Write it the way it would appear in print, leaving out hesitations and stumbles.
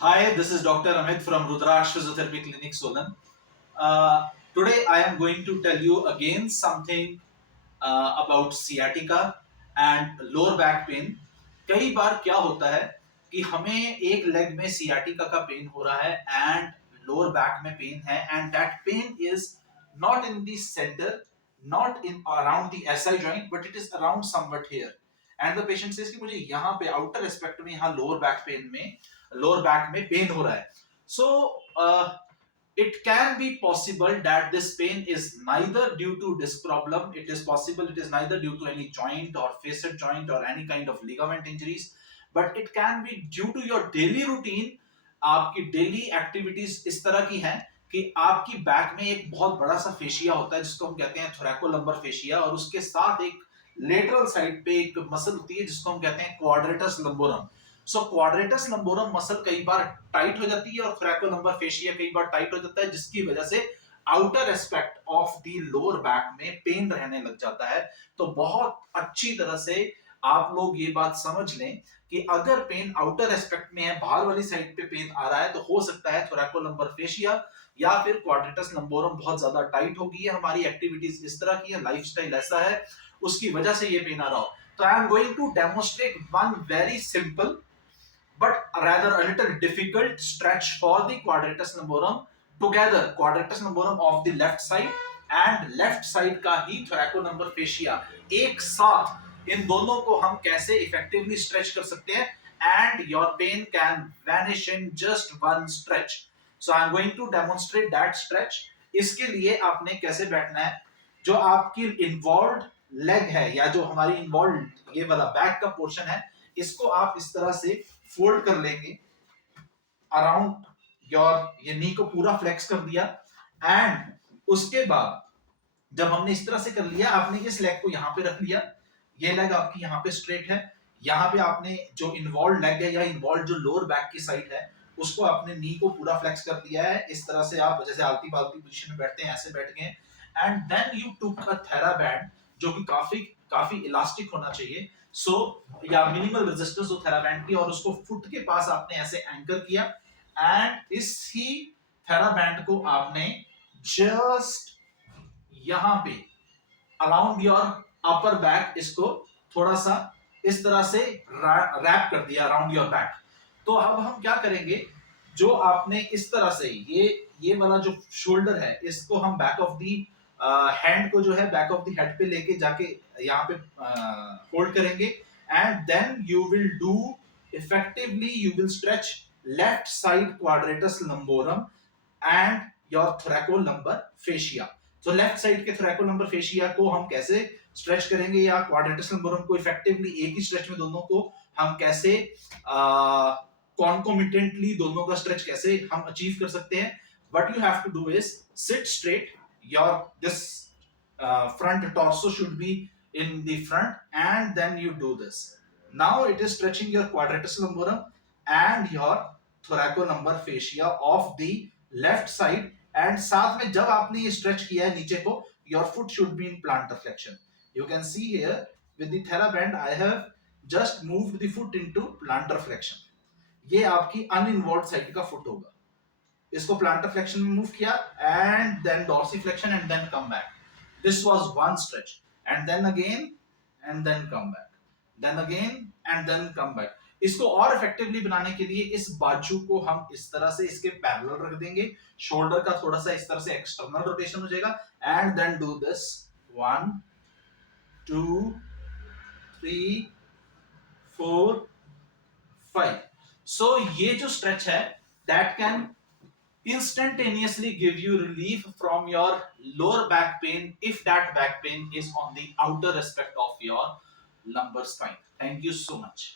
Hi, this is Dr. Amit from Rudraksh Physiotherapy Clinic, Solan. Today I am going to tell you again something about sciatica and lower back pain. कई बार क्या होता है कि हमें एक leg में sciatica का पेन हो रहा है and lower back में पेन है and that pain is not in the center, not in around the SI joint, but it is around somewhat here. And the patient says कि मुझे यहाँ पे outer aspect में यहाँ lower back pain में lower back में pen हो रहा है सो it can be possible that this pain is neither due to disc problem, it is possible it is neither due to any joint or facet joint or any kind of ligament injuries, but it can be due to your daily routine. आपकी daily activities इस तरह की हैं कि आपकी back में एक बहुत बड़ा सा फेशिया होता है जिसको हम कहते हैं थोरैकोलंबर फेशिया, और उसके साथ एक लेटरल साइड पे एक मसल होती है जिसको हम कहते हैं क्वाड्रेटस लंबोरम. सो क्वाड्रेटस लंबोरम मसल कई बार टाइट हो जाती है और थोरैकोलंबर फेशिया कई बार टाइट हो जाता है, जिसकी वजह से outer aspect of the lower back में पेन रहने लग जाता है. तो बहुत अच्छी तरह से आप लोग ये बात समझ लें कि अगर पेन आउटर एस्पेक्ट में है, बाहर वाली साइड पे पेन आ रहा है, तो हो सकता है थोरैकोलंबर फेशिया या फिर क्वाड्रेटस लंबोरम बहुत ज्यादा टाइट हो गई है, हमारी एक्टिविटीज इस तरह की है, लाइफस्टाइल ऐसा है, उसकी वजह से ये पेन आ रहा हो. तो I am going to demonstrate one very simple but rather a little difficult stretch for the quadratus lumborum. Together quadratus lumborum of the left side and left side का ही thoracolumbar fascia, एक साथ इन दोनों को हम कैसे effectively stretch कर सकते हैं and your pain can vanish in just one stretch. So I am going to demonstrate that stretch. इसके लिए आपने कैसे बैठना है, जो आपकी इन्वॉल्व लेग है या जो हमारी इन्वॉल्व ये वाला बैक का पोर्शन है, इसको आप इस तरह से फोल्ड कर लेंगे अराउंड योर, ये नी को पूरा फ्लेक्स कर दिया. एंड उसके बाद जब हमने इस तरह से कर लिया, आपने इस लेग को यहां पे रख लिया, ये लेग आपकी यहां पे स्ट्रेट है, यहां पे आपने जो इन्वॉल्व लेग है या इन्वॉल्व जो लोअर बैक की साइड है उसको आपने नी को पूरा फ्लेक्स कर दिया है. इस तरह से आप जैसे आलती पालती पोजीशन में बैठते हैं ऐसे बैठ गए. And then you took a Thera band जो कि काफी काफी इलास्टिक होना चाहिए, सो या मिनिमल रेजिस्टेंस हो थेरा बैंड की, और उसको फुट के पास आपने ऐसे एंकर किया. एंड इस ही थेरा बैंड को आपने जस्ट यहां पे अराउंड योर अपर बैक इसको थोड़ा सा इस तरह से रैप कर दिया अराउंड योर बैक. तो अब हम क्या करेंगे, जो आपने इस तरह से ये वाला जो शोल्डर है इसको हम बैक ऑफ दी हैंड को जो है बैक ऑफ द हेड पे लेके जाके यहाँ पे होल्ड करेंगे. And then you will do effectively, you will stretch left side quadratus lumborum and your thoracolumbar fascia. तो लेफ्ट साइड के थोरैकोलंबर फेशिया को हम कैसे स्ट्रेच करेंगे या क्वाड्रेटस लंबोरम को इफेक्टिवली एक ही स्ट्रेच में दोनों को हम कैसे कॉन्कोमिटेंटली दोनों का स्ट्रेच कैसे हम अचीव कर सकते हैं. What you have to do is sit straight, your this front torso should be in the front, and then you do this. Now it is stretching your quadratus lumborum and your thoracolumbar fascia of the left side. And साथ में जब आपने ये stretch किया है नीचे को, your foot should be in plantar flexion. You can see here with the TheraBand I have just moved the foot into plantar flexion. ये आपकी uninvolved side का foot होगा. इसको प्लांटर फ्लेक्शन में मूव किया and then dorsiflexion and then come back. This was one stretch and then again and then come back, then again and then come back. इसको और effectively बनाने के लिए इस बाजू को हम इस तरह से इसके पैरेलल रख देंगे, शोल्डर का थोड़ा सा इस तरह से एक्सटर्नल रोटेशन हो जाएगा. And then do this 1 2 3 4 5. So ये जो स्ट्रेच है that can instantaneously give you relief from your lower back pain if that back pain is on the outer aspect of your lumbar spine. Thank you so much.